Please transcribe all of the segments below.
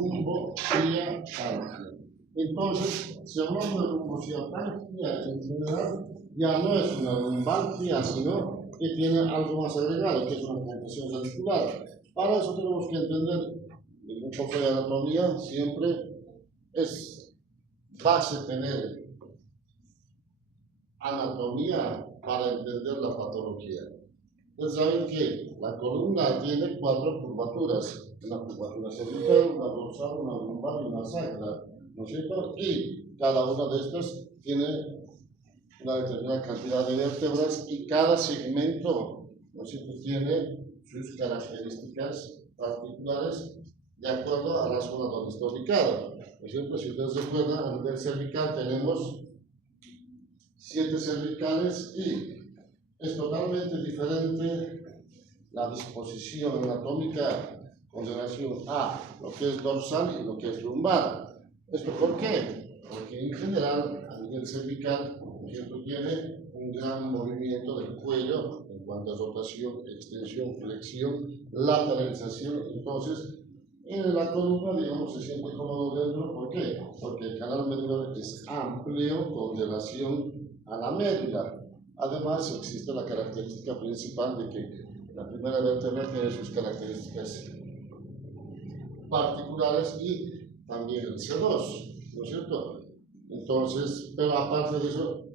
lumbopiatalgia. Entonces, si hablamos de lumbopiatalgia en general, ya no es una lumbalgia, sino que tiene algo más agregado, que es una compresión radicular. Para eso tenemos que entender un poco de anatomía. Siempre es base tener anatomía para entender la patología. Ustedes saben que la columna tiene 4 curvaturas: una curvatura cervical, una dorsal, una lumbar y una sacra, ¿no es cierto? Y cada una de estas tiene una determinada cantidad de vértebras y cada segmento, ¿no es cierto?, tiene sus características particulares de acuerdo a la zona donde está ubicado, ¿no es cierto? Si ustedes recuerdan, a nivel cervical tenemos 7 cervicales y es totalmente diferente la disposición anatómica con relación a lo que es dorsal y lo que es lumbar. ¿Esto por qué? Porque en general, a nivel cervical, tiene un gran movimiento del cuello en cuanto a rotación, extensión, flexión, lateralización. Entonces, en la columna, digamos, se siente cómodo dentro. ¿Por qué? Porque el canal medular es amplio con relación a la médula. Además, existe la característica principal de que la primera vértebra tiene sus características particulares y también el C2, ¿no es cierto? Entonces, pero aparte de eso,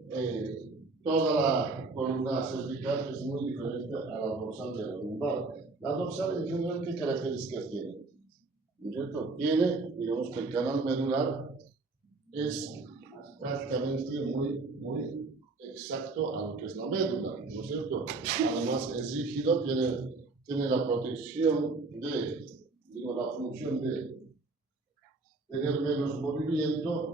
toda la columna cervical es muy diferente a la dorsal de la lumbar. La dorsal en general, ¿qué características tiene? ¿No es cierto? Tiene, digamos, que el canal medular es prácticamente muy exacto a lo que es la médula, ¿no es cierto? Además es rígido, tiene la protección de, digo, la función de tener menos movimiento.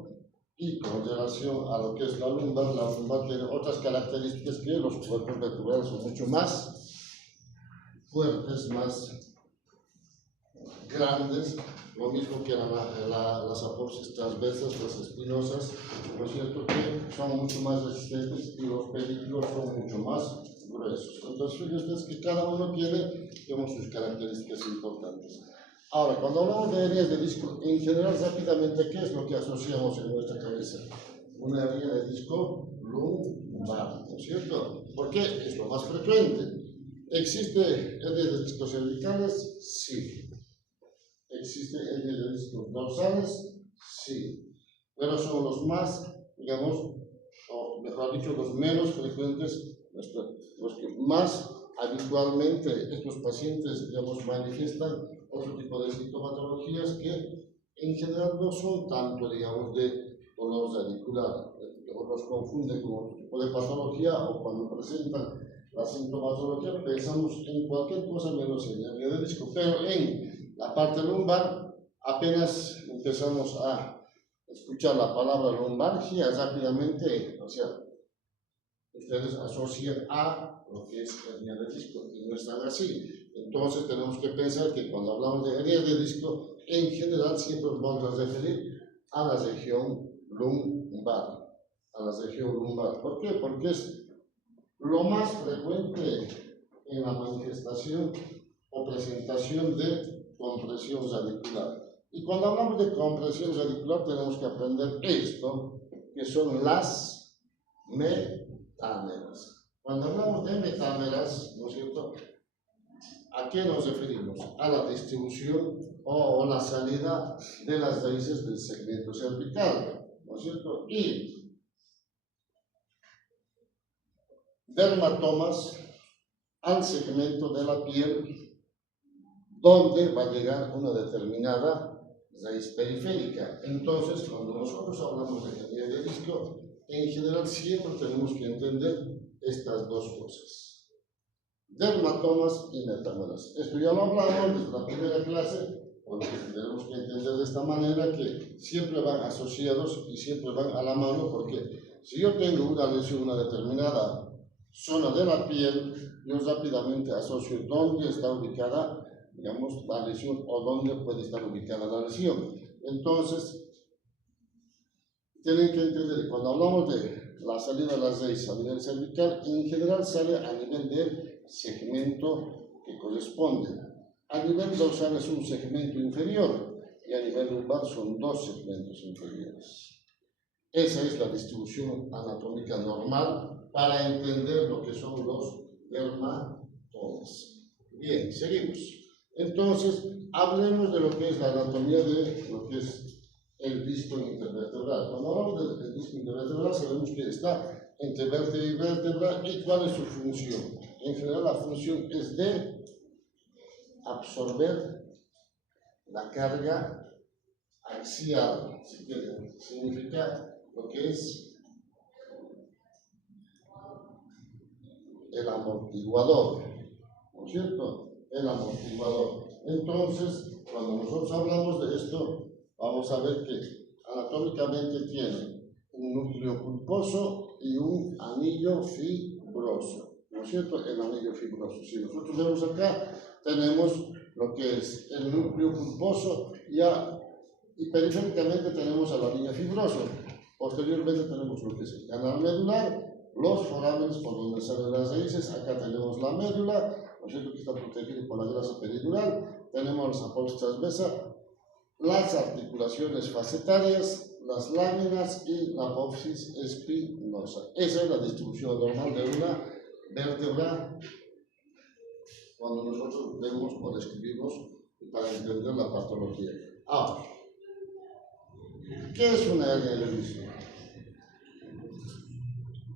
Y con relación a lo que es la lumbar tiene otras características, que los cuerpos vertebrales son mucho más fuertes, más grandes, lo mismo que las apófisis transversas, las espinosas, ¿no es cierto?, que son mucho más resistentes y los pedículos son mucho más gruesos. Entonces, fíjense ustedes que cada uno tiene, digamos, sus características importantes. Ahora, cuando hablamos de hernias de disco, en general, rápidamente, ¿qué es lo que asociamos en nuestra cabeza? Una hernia de disco lumbar, ¿no es cierto? ¿Por qué? Es lo más frecuente. ¿Existe hernias de disco cervicales? Sí. ¿Existe hernias de disco dorsales? Sí. Pero son los más, digamos, o mejor dicho, los menos frecuentes, los que más habitualmente estos pacientes, digamos, manifiestan otro tipo de sintomatologías que en general no son tanto, digamos, de dolor radicular, o los confunden con otro tipo de patología, o cuando presentan la sintomatología pensamos en cualquier cosa menos en hernia de disco. Pero en la parte lumbar, apenas empezamos a escuchar la palabra lumbalgia, rápidamente, o sea, ustedes asocian a lo que es hernia de disco, y no están así. Entonces tenemos que pensar que cuando hablamos de hernias de disco, en general siempre nos vamos a referir a la región lumbar. A la región lumbar. ¿Por qué? Porque es lo más frecuente en la manifestación o presentación de compresión radicular. Y cuando hablamos de compresión radicular tenemos que aprender esto, que son las metámeras. Cuando hablamos de metámeras, ¿no es cierto?, ¿a qué nos referimos? A la distribución o la salida de las raíces del segmento cervical, ¿no es cierto? Y dermatomas al segmento de la piel, donde va a llegar una determinada raíz periférica. Entonces, cuando nosotros hablamos de hernia de disco, en general siempre tenemos que entender estas dos cosas: dermatomas y metámeras. Esto ya lo hablamos desde la primera clase, porque tenemos que entender de esta manera que siempre van asociados y siempre van a la mano, porque si yo tengo una lesión, una determinada zona de la piel, yo rápidamente asocio dónde está ubicada, digamos, la lesión o dónde puede estar ubicada la lesión. Entonces, tienen que entender que cuando hablamos de la salida de las raíces a nivel cervical, en general sale a nivel del segmento que corresponde. A nivel dorsal es un segmento inferior, y a nivel lumbar son 2 segmentos inferiores. Esa es la distribución anatómica normal para entender lo que son los dermatomas. Bien, seguimos. Entonces, hablemos de lo que es la anatomía de lo que es el disco intervertebral. Cuando hablamos del disco intervertebral, sabemos que está entre vértebra y vértebra y cuál es su función. En general, la función es de absorber la carga axial, si quieren, significa lo que es el amortiguador, ¿no es cierto? El amortiguador. Entonces, cuando nosotros hablamos de esto, vamos a ver que anatómicamente tiene un núcleo pulposo y un anillo fibroso, ¿no es cierto? El anillo fibroso. Si nosotros vemos acá, tenemos lo que es el núcleo pulposo y periféricamente tenemos al anillo fibroso. Posteriormente tenemos lo que es el canal medular, los forámenes por donde salen las raíces. Acá tenemos la médula, ¿no es cierto?, que está protegido por la grasa peridural. Tenemos la apófisis transversa, las articulaciones facetarias, las láminas y la apófisis espinosa. Esa es la distribución normal de una vértebra cuando nosotros vemos o describimos para entender la patología. Ahora, ¿qué es una hernia de disco?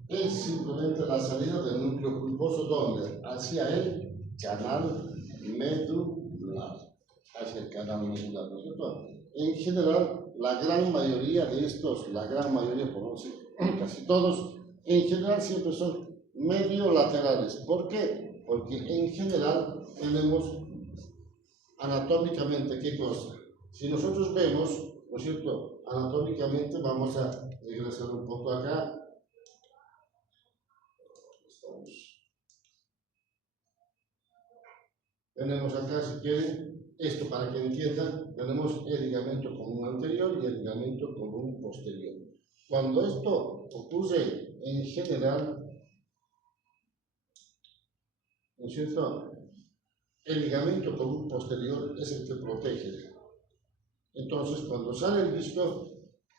Es simplemente la salida del núcleo pulposo, ¿dónde? Hacia el canal medular. Hacia el canal medular, ¿no es cierto? En general, la gran mayoría de estos, la gran mayoría, por no decir casi todos, en general siempre son medio laterales. ¿Por qué? Porque en general tenemos anatómicamente, ¿qué cosa? Si nosotros vemos, ¿no es cierto?, anatómicamente, vamos a regresar un poco acá. Tenemos acá, si quieren, esto para que entiendan, tenemos el ligamento común anterior y el ligamento común posterior. Cuando esto ocurre en general, ¿no es cierto?, el ligamento común posterior es el que protege. Entonces, cuando sale el disco,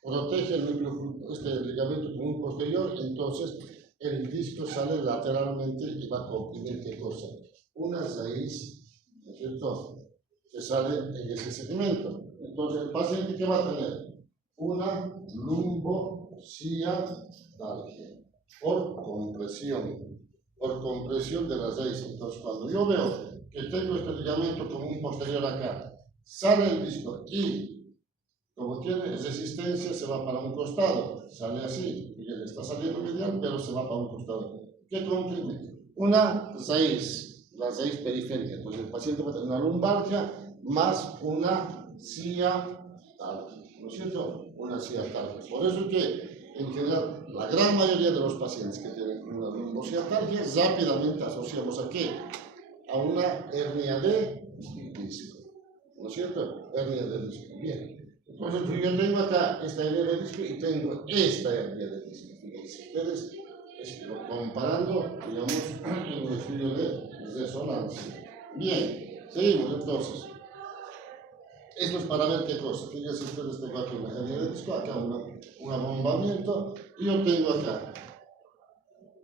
protege el núcleo, el ligamento común posterior, entonces el disco sale lateralmente y va a comprimir, ¿qué cosa? Una raíz, ¿no es cierto?, que sale en ese segmento. Entonces, el paciente, ¿qué va a tener? Una lumbociatalgia por compresión de la raíz. Entonces, cuando yo veo que tengo este ligamento común posterior acá, sale el disco y, como tiene resistencia, se va para un costado, sale así, y él está saliendo medial, pero se va para un costado. ¿Qué comprime? Una raíz, la raíz periférica. Entonces, el paciente va a tener una lumbalgia más una ciatalgia, ¿no es cierto? Una ciatalgia. Por eso es que, en general, la gran mayoría de los pacientes que tienen una lumbociatalgia, rápidamente asociamos ¿a qué? A una hernia de disco, ¿no es cierto? Hernia de disco. Bien. Entonces, yo tengo acá esta hernia de disco y tengo esta hernia de disco. Fíjense ustedes, comparando, digamos, en un estudio de resonancia. Bien, seguimos entonces. Esto es para ver qué cosa. Fíjense ustedes, tengo aquí una hernia de disco, acá un abombamiento, y yo tengo acá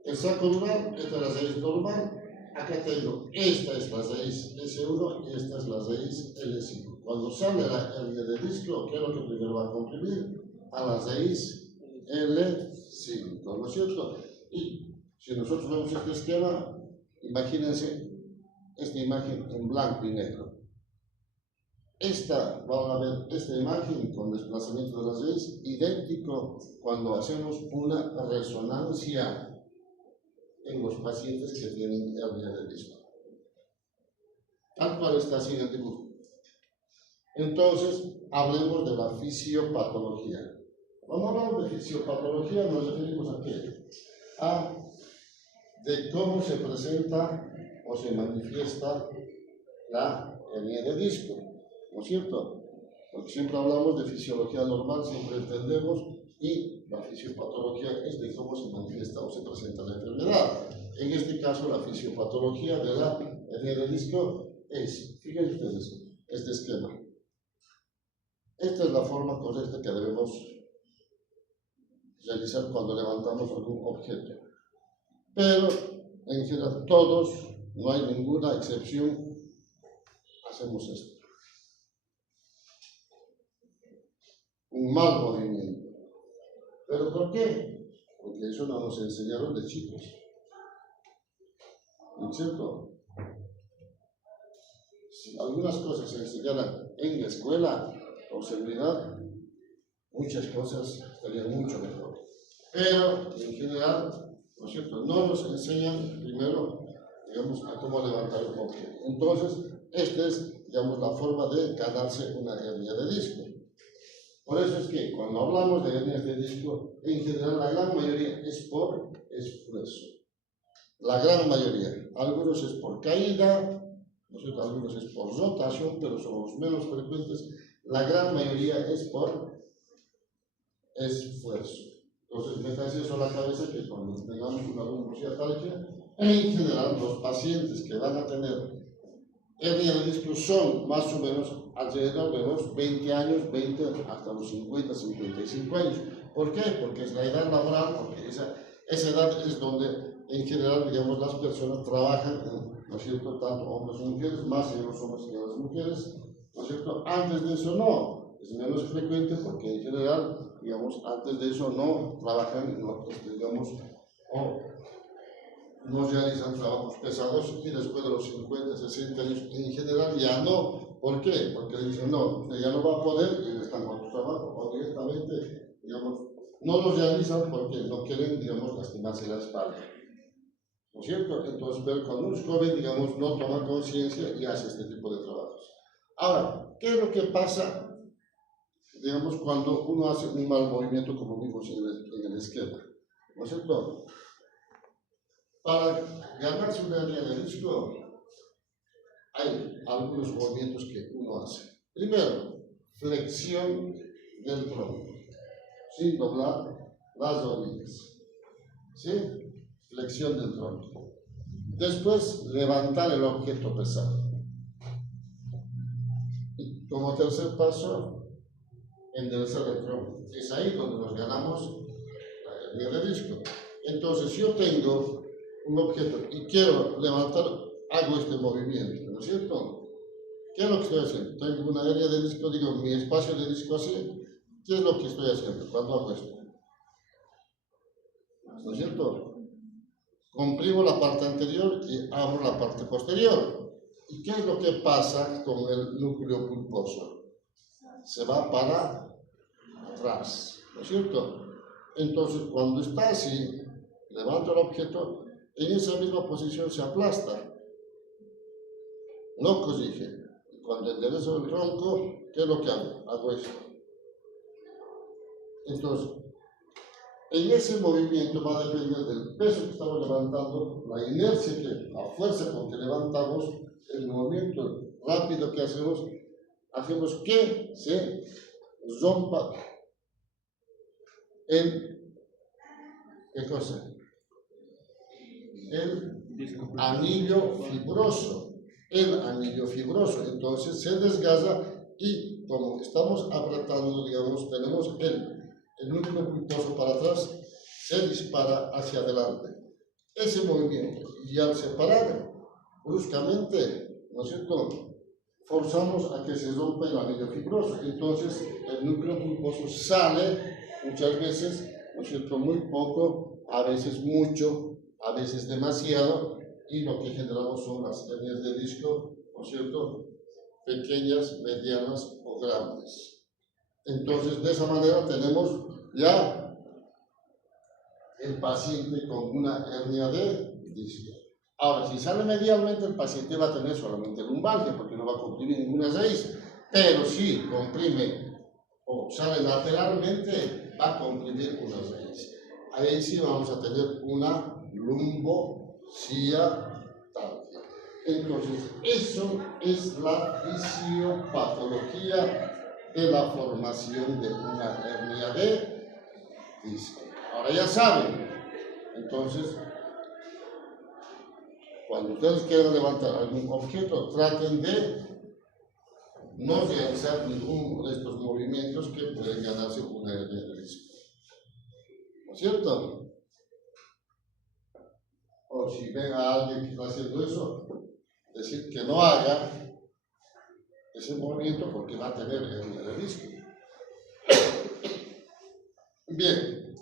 el saco lunar, esta es la raíz normal, acá tengo, esta es la raíz S1 y esta es la raíz L5. Cuando sale la hernia de disco, ¿qué es lo que primero va a comprimir? A la raíz L5, ¿no es cierto? Y si nosotros vemos este esquema, imagínense esta imagen en blanco y negro. Van a ver esta imagen con desplazamiento de la raíz, idéntico cuando hacemos una resonancia en los pacientes que tienen hernia de disco. Tal cual está así en el dibujo. Entonces, hablemos de la fisiopatología. Cuando hablamos de fisiopatología, nos referimos a qué? De cómo se presenta o se manifiesta la hernia de disco, ¿no es cierto? Porque siempre hablamos de fisiología normal, siempre entendemos, y la fisiopatología es de cómo se manifiesta o se presenta la enfermedad. En este caso, la fisiopatología de la hernia de disco es, fíjense ustedes, este esquema. Esta es la forma correcta que debemos realizar cuando levantamos algún objeto. Pero en general todos, no hay ninguna excepción, hacemos esto. Un mal movimiento. ¿Pero por qué? Porque eso no nos enseñaron de chicos. ¿No es cierto? Si algunas cosas se enseñaran en la escuela, con seguridad, muchas cosas estarían mucho mejor. Pero en general, ¿no es cierto?, no nos enseñan primero, digamos, a cómo levantar un objeto. Entonces, esta es, digamos, la forma de ganarse una hernia de disco. Por eso es que cuando hablamos de hernias de disco, en general la gran mayoría es por esfuerzo. La gran mayoría. Algunos es por caída, ¿no es cierto?, algunos es por rotación, pero son los menos frecuentes. La gran mayoría es por esfuerzo. Entonces, métanse eso a la cabeza que cuando tengamos una lumboceatalgia, en general los pacientes que van a tener hernia de disco son más o menos alrededor de los 20 años, 20 hasta los 50, 55 años. ¿Por qué? Porque es la edad laboral, porque esa edad es donde en general, digamos, las personas trabajan, ¿no es cierto?, tanto hombres como mujeres, más en los hombres que en las mujeres, ¿no es cierto? Antes de eso no, es menos frecuente porque en general, digamos, antes de eso no trabajan, digamos, o no realizan trabajos pesados, y después de los 50, 60 años en general ya no. ¿Por qué? Porque le dicen, no, usted ya no va a poder y están con su trabajo, o directamente, digamos, no lo realizan porque no quieren, digamos, lastimarse la espalda. ¿No es cierto? Entonces, pero cuando uno es joven, digamos, no toma conciencia y hace este tipo de trabajos. Ahora, ¿qué es lo que pasa, digamos, cuando uno hace un mal movimiento como vimos en el esquema? ¿No es cierto? Para ganarse una hernia de disco, hay algunos movimientos que uno hace. Primero, flexión del tronco, sin doblar las rodillas. ¿Sí? Flexión del tronco. Después, levantar el objeto pesado. Y como tercer paso, enderezar el tronco. Es ahí donde nos ganamos la hernia de disco. Entonces, si yo tengo un objeto y quiero levantar, hago este movimiento, ¿no es cierto? ¿Qué es lo que estoy haciendo? Tengo una hernia de disco, digo, mi espacio de disco así. ¿Qué es lo que estoy haciendo cuando hago esto? ¿No es cierto? Comprimo la parte anterior y abro la parte posterior. ¿Y qué es lo que pasa con el núcleo pulposo? Se va para atrás, ¿no es cierto? Entonces, cuando está así, levanto el objeto, en esa misma posición se aplasta, no corrige. Cuando enderezo el tronco, ¿qué es lo que hago? Hago esto. Entonces, en ese movimiento va a depender del peso que estamos levantando, la inercia, la fuerza con que levantamos, el movimiento rápido que hacemos que se rompa ¿qué cosa? El anillo fibroso. El anillo fibroso, entonces se desgasta y como estamos apretando, digamos, tenemos el núcleo pulposo para atrás, se dispara hacia adelante. Ese movimiento, y al separar bruscamente, ¿no es cierto?, forzamos a que se rompa el anillo fibroso. Entonces, el núcleo pulposo sale muchas veces, ¿no es cierto?, muy poco, a veces mucho, a veces demasiado, y lo que generamos son las hernias de disco, ¿no es cierto?, pequeñas, medianas o grandes. Entonces, de esa manera tenemos ya el paciente con una hernia de disco. Ahora, si sale medialmente, el paciente va a tener solamente lumbalgia, porque no va a comprimir ninguna raíz. Pero si comprime o sale lateralmente, va a comprimir una raíz. Ahí sí vamos a tener una lumbociatalgia. Entonces, eso es la fisiopatología de la formación de una hernia de disco. Ahora ya saben, entonces, cuando ustedes quieran levantar algún objeto, traten de no realizar ninguno de estos movimientos. ¿cierto? O si ven a alguien que está haciendo eso, decir que no haga ese movimiento porque va a tener el riesgo. Bien.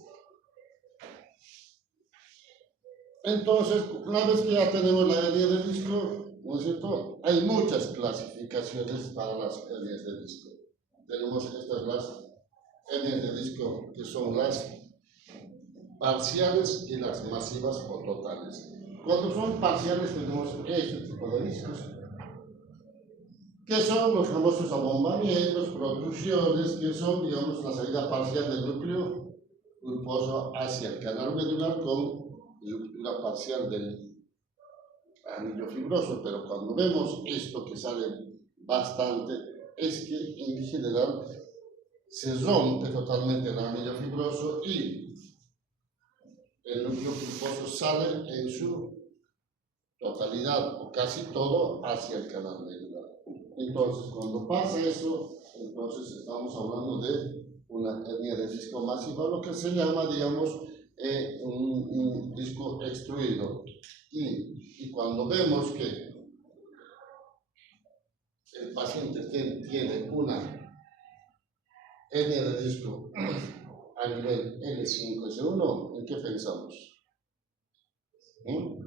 Entonces, una vez que ya tenemos la hernia de disco, ¿no es cierto? Hay muchas clasificaciones para las hernias de disco. Tenemos estas las hernias de disco que son las parciales y las masivas o totales. Cuando son parciales tenemos este tipo de discos, que son los famosos abombamientos, protrusiones, que son, digamos, la salida parcial del núcleo pulposo hacia el canal medular con ruptura parcial del anillo fibroso. Pero cuando vemos esto que sale bastante, es que en general se rompe totalmente el anillo fibroso y el núcleo pulposo sale en su totalidad o casi todo hacia el canal medular. Entonces, cuando pasa eso, entonces estamos hablando de una hernia de disco masiva, lo que se llama, digamos, un disco extruido. Y cuando vemos que el paciente tiene una hernia de disco a nivel L5S1, ¿en qué pensamos? ¿En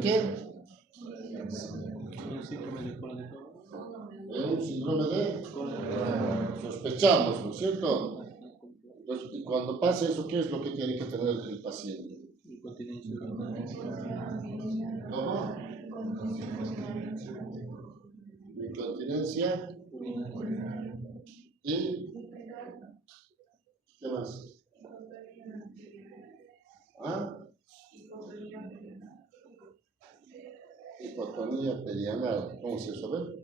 qué? Es un síndrome de sospechamos, ¿no es cierto? Entonces, y cuando pasa eso, ¿qué es lo que tiene que tener el paciente? ¿Cómo? Incontinencia y ¿qué más? ¿Ah? Hipotonía perianal. ¿Cómo se eso ve?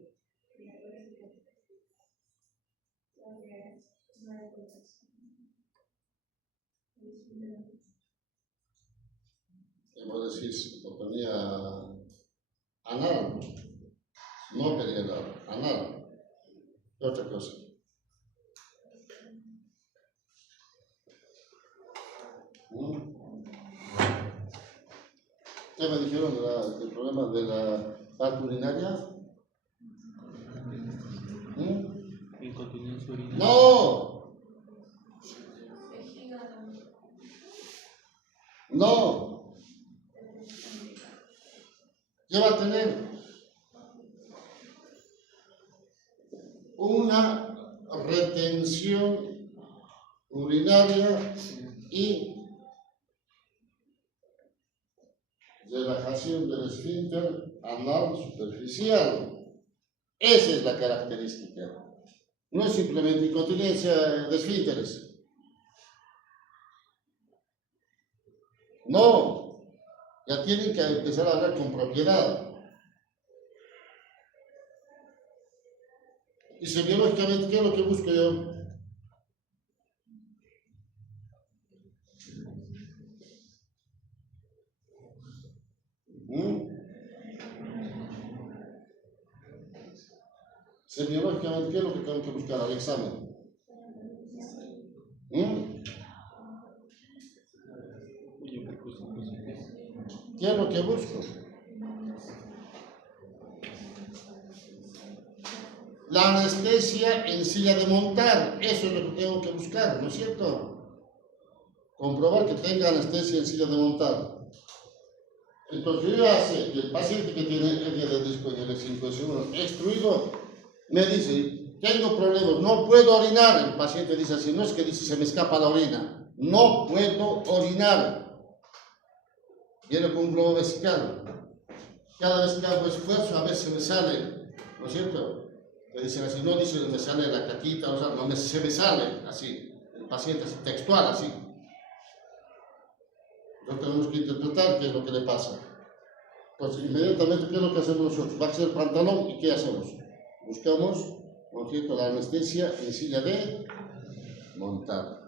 Podemos decir hipotonía anal, no perianal, anal. ¿Qué otra cosa? ¿Qué me dijeron del problema de la parte urinaria? Incontinencia urinaria. ¡No! ¡No! ¿Qué va a tener? Una retención urinaria y relajación del esfínter anal superficial. Esa es la característica. No es simplemente incontinencia de esfínteres. No. Ya tienen que empezar a hablar con propiedad. Y biológicamente, ¿qué es lo que busco yo? Biológicamente, ¿qué es lo que tengo que buscar al examen? ¿Qué es lo que busco? La anestesia en silla de montar, eso es lo que tengo que buscar, ¿no es cierto? Comprobar que tenga anestesia en silla de montar. Entonces yo ya sé que el paciente que tiene hernia de disco en el L5S1 extruido me dice, tengo problemas, no puedo orinar. El paciente dice así, no es que dice se me escapa la orina, no puedo orinar. Viene con un globo vesical. Cada vez que hago esfuerzo, a veces me sale, ¿no es cierto? Me dicen así, no dice me sale la caquita, o sea, no se me sale así. El paciente es textual así. Entonces tenemos que interpretar qué es lo que le pasa. Entonces, inmediatamente, ¿qué es lo que hacemos nosotros? Va a ser el pantalón y ¿qué hacemos? Buscamos, ¿no es cierto?, la anestesia en silla de montar.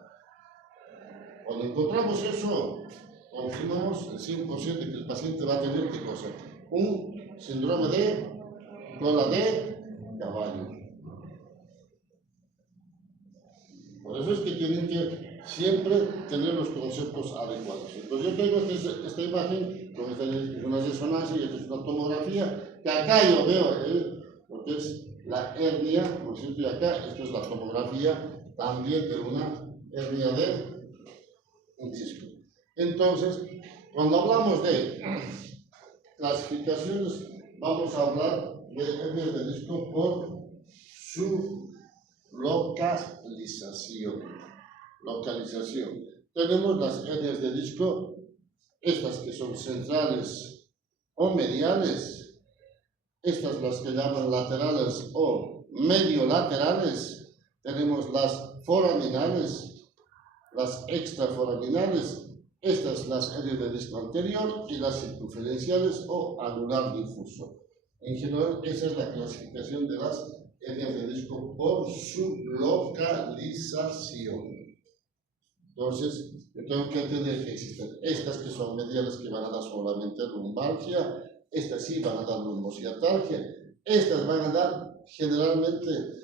Cuando encontramos eso, confirmamos el 100% de que el paciente va a tener ¿qué cosa? Un síndrome de cola de caballo. Por Por eso es que tienen que siempre tener los conceptos adecuados. Entonces yo tengo esta imagen, con esta es una resonancia y esta es una tomografía, que acá yo veo lo que es la hernia, ¿no es cierto? Y acá, esto es la tomografía también de una hernia de un disco. Entonces, cuando hablamos de clasificaciones, vamos a hablar de hernias de disco por su localización. Tenemos las hernias de disco, estas que son centrales o mediales, estas las que llaman laterales o mediolaterales, tenemos las foraminales, las extraforaminales, estas las hernias de disco anterior y las circunferenciales o anular difuso. En general, esa es la clasificación de las hernias de disco por su localización. Entonces, yo tengo que entender que existen estas que son mediales que van a dar solamente lumbalgia, estas sí van a dar lumbociatalgia, estas van a dar generalmente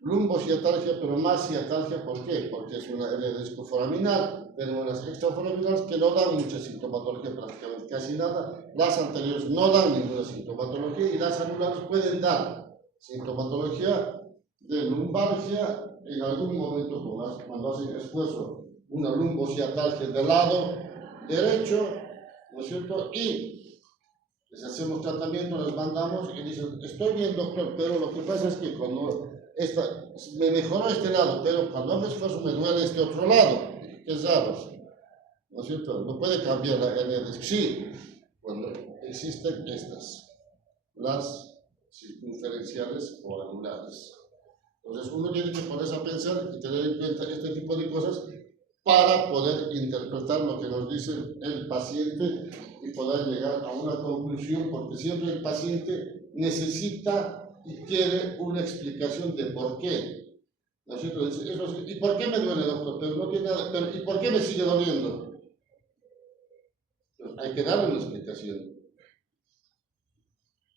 lumbociatalgia, pero más ciatalgia. ¿Por qué? Porque es una hernia de disco foraminal. Tenemos las extraforaminales que no dan mucha sintomatología, prácticamente casi nada. Las anteriores no dan ninguna sintomatología y las anulares pueden dar sintomatología de lumbalgia en algún momento, cuando hacen esfuerzo, una lumbociatalgia del lado derecho, ¿no es cierto? Y les hacemos tratamiento, les mandamos y dicen, estoy bien doctor, pero lo que pasa es que cuando me mejoró este lado, pero cuando hago esfuerzo me duele este otro lado. ¿Qué sabes? ¿No es cierto? No puede cambiar la hernia de disco. Sí, cuando existen estas, las circunferenciales o anulares. Entonces uno tiene que ponerse a pensar y tener en cuenta este tipo de cosas para poder interpretar lo que nos dice el paciente y poder llegar a una conclusión, porque siempre el paciente necesita y quiere una explicación de por qué. ¿No es cierto? ¿Y por qué me duele, doctor? Pero no tiene nada. ¿Y por qué me sigue doliendo? Entonces, hay que darle una explicación.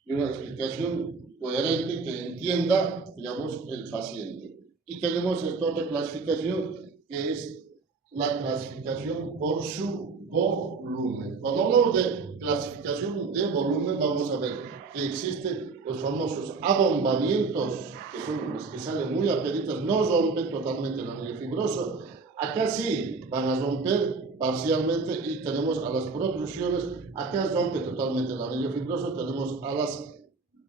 Y una explicación coherente que entienda, digamos, el paciente. Y tenemos esta otra clasificación que es la clasificación por su volumen. Cuando hablamos de clasificación de volumen, vamos a ver que existen los famosos abombamientos, que son los que salen muy apenitas, no rompen totalmente el anillo fibroso. Acá sí van a romper parcialmente y tenemos a las protrusiones, acá rompe totalmente el anillo fibroso, tenemos a las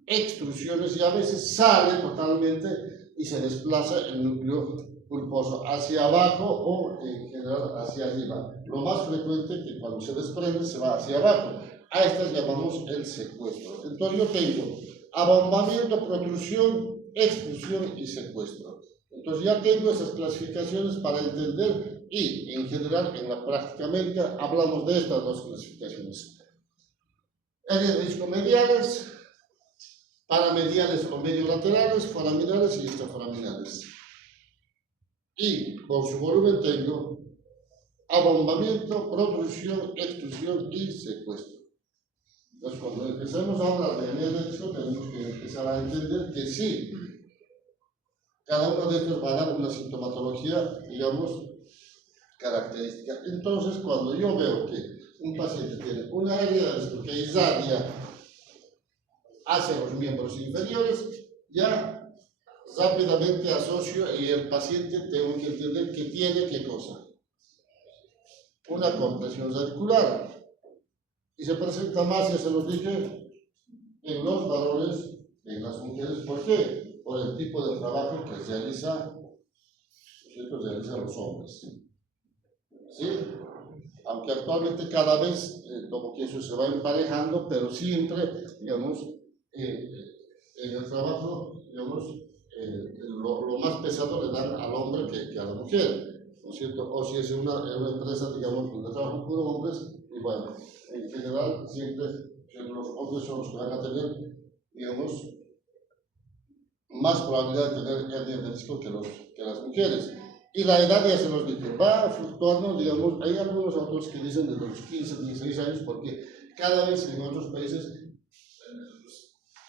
extrusiones y a veces sale totalmente y se desplaza el núcleo pulposo hacia abajo o en general hacia arriba. Lo más frecuente es que cuando se desprende se va hacia abajo. A estas llamamos el secuestro. Entonces yo tengo abombamiento, protrusión, extrusión y secuestro. Entonces ya tengo esas clasificaciones para entender y en general en la práctica médica hablamos de estas dos clasificaciones. Hernias de disco mediales, paramediales o mediolaterales, foraminales y extraforaminales. Y por su volumen tengo abombamiento, protrusión, extrusión y secuestro. Entonces, cuando empezamos a hablar de hernias de disco, tenemos que empezar a entender que sí, cada uno de estos va a dar una sintomatología, digamos, característica. Entonces, cuando yo veo que un paciente tiene una hernia de disco que irradia hacia los miembros inferiores, ya rápidamente asocio y el paciente tengo que entender que tiene qué cosa. Una compresión radicular. Y se presenta más, ya se los dije, en los varones que en las mujeres. ¿Por qué? Por el tipo de trabajo que realizan los hombres. ¿Sí? Aunque actualmente cada vez como que eso se va emparejando, pero siempre, digamos, en el trabajo, digamos, lo más pesado le dan al hombre que a la mujer, ¿no es cierto? O si es una empresa, digamos, donde trabajan puros hombres, y bueno, en general siempre los hombres son los que van a tener, digamos, más probabilidad de tener hernias de disco que las mujeres. Y la edad, ya se los dije, va fluctuando, digamos, hay algunos autores que dicen desde los 15, 16 años, porque cada vez en otros países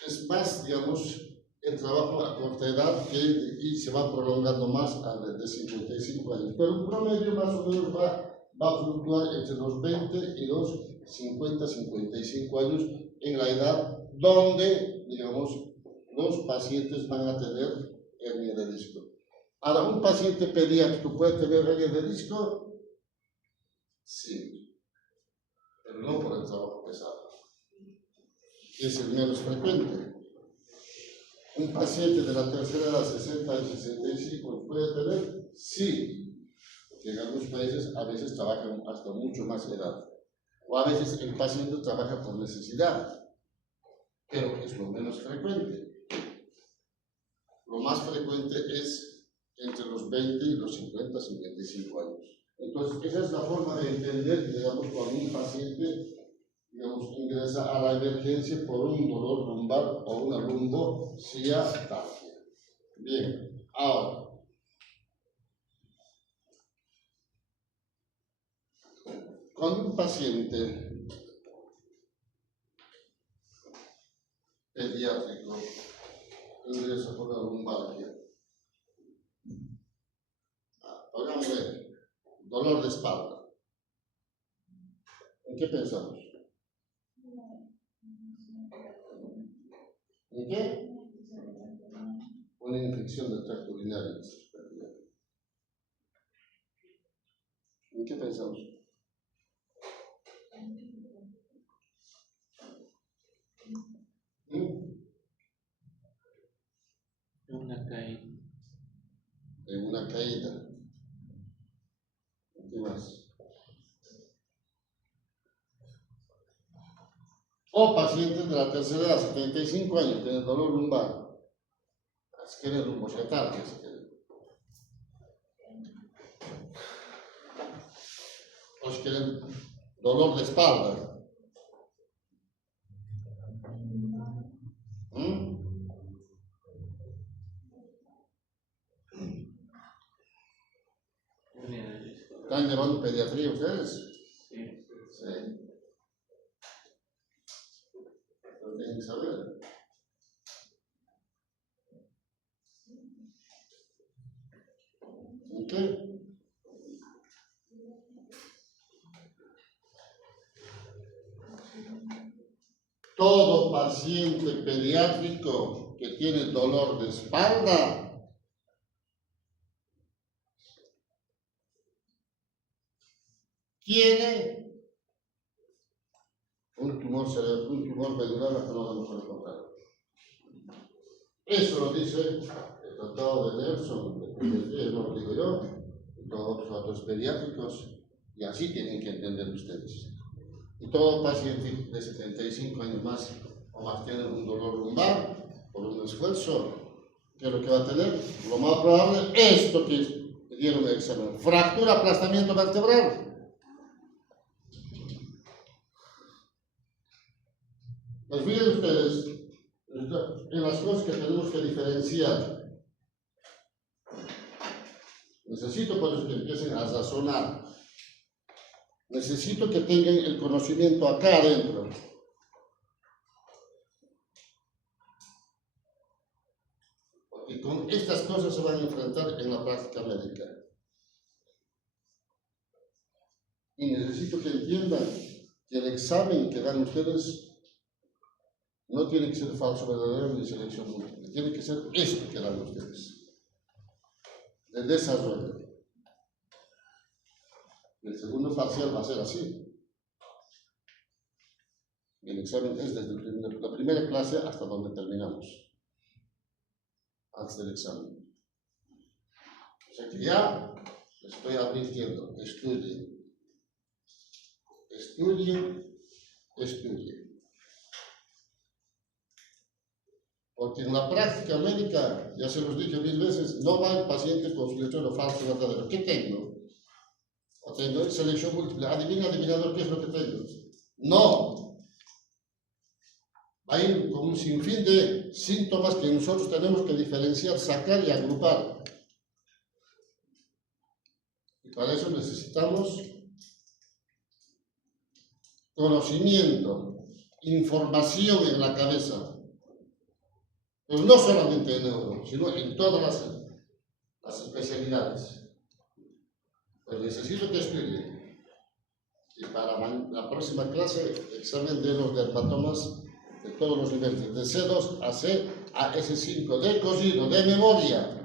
es más, digamos, el trabajo a corta edad y se va prolongando más a de 55 años. Pero el promedio más o menos va a fluctuar entre los 20 y los 50-55 años en la edad donde, digamos, los pacientes van a tener hernia de disco. Ahora, ¿un paciente pediátrico puede tener hernia de disco? Sí, pero no por el trabajo pesado. Es el menos frecuente. ¿Un paciente de la tercera edad, 60 y 65, puede tener? Sí, porque en algunos países a veces trabajan hasta mucho más edad. O a veces el paciente trabaja por necesidad, pero es lo menos frecuente. Lo más frecuente es entre los 20 y los 50, 55 años. Entonces, esa es la forma de entender, digamos, cuando un paciente, digamos, ingresa a la emergencia por un dolor lumbar o una lumbociatalgia. Bien, ahora, cuando un paciente pediátrico ingresa por una lumbalgia, pongámosle dolor de espalda, ¿en qué pensamos? ¿En qué? Una infección del tracto urinario. ¿En qué pensamos? Una caída. En una caída. ¿Qué más? O pacientes de la tercera edad, 75 años, tienen dolor lumbar. Si quieren lumbociatalgia, si quieren. O si quieren dolor de espalda. ¿Están llevando pediatría ustedes? Sí. Sí. Lo tienen que saber. ¿Ok? Todo paciente pediátrico que tiene dolor de espalda tiene un tumor cerebral, un tumor medular, hasta no lo mejor contar. Eso lo dice el Tratado de Nelson, no lo digo yo, y todos los otros pediátricos, y así tienen que entender ustedes. Y todo paciente de 75 años más o más tiene un dolor lumbar por un esfuerzo, ¿qué es lo que va a tener? Lo más probable, esto que dieron el examen, fractura, aplastamiento vertebral. Pues miren ustedes, en las cosas que tenemos que diferenciar, necesito por eso que empiecen a razonar. Necesito que tengan el conocimiento acá adentro. Porque con estas cosas se van a enfrentar en la práctica médica. Y necesito que entiendan que el examen que dan ustedes no tiene que ser falso verdadero ni selección múltiple. Tiene que ser esto que dan ustedes. De desarrollo. El segundo parcial va a ser así. El examen es desde la primera clase hasta donde terminamos. Antes del examen. O sea que ya les estoy advirtiendo, estudien. Estudien, estudien. Porque en la práctica médica, ya se los dije 1000 veces, no va el paciente con su letrero falso verdadero. ¿Qué tengo? O tengo selección múltiple. Adivinador, ¿qué es lo que tengo? No. Va a ir con un sinfín de síntomas que nosotros tenemos que diferenciar, sacar y agrupar. Y para eso necesitamos conocimiento, información en la cabeza. Pero no solamente en neuro, sino en todas las especialidades. Pero necesito que estudie. Y para la próxima clase, examen de los dermatomas de todos los niveles, de C2 a C a S5, de cocido, de memoria.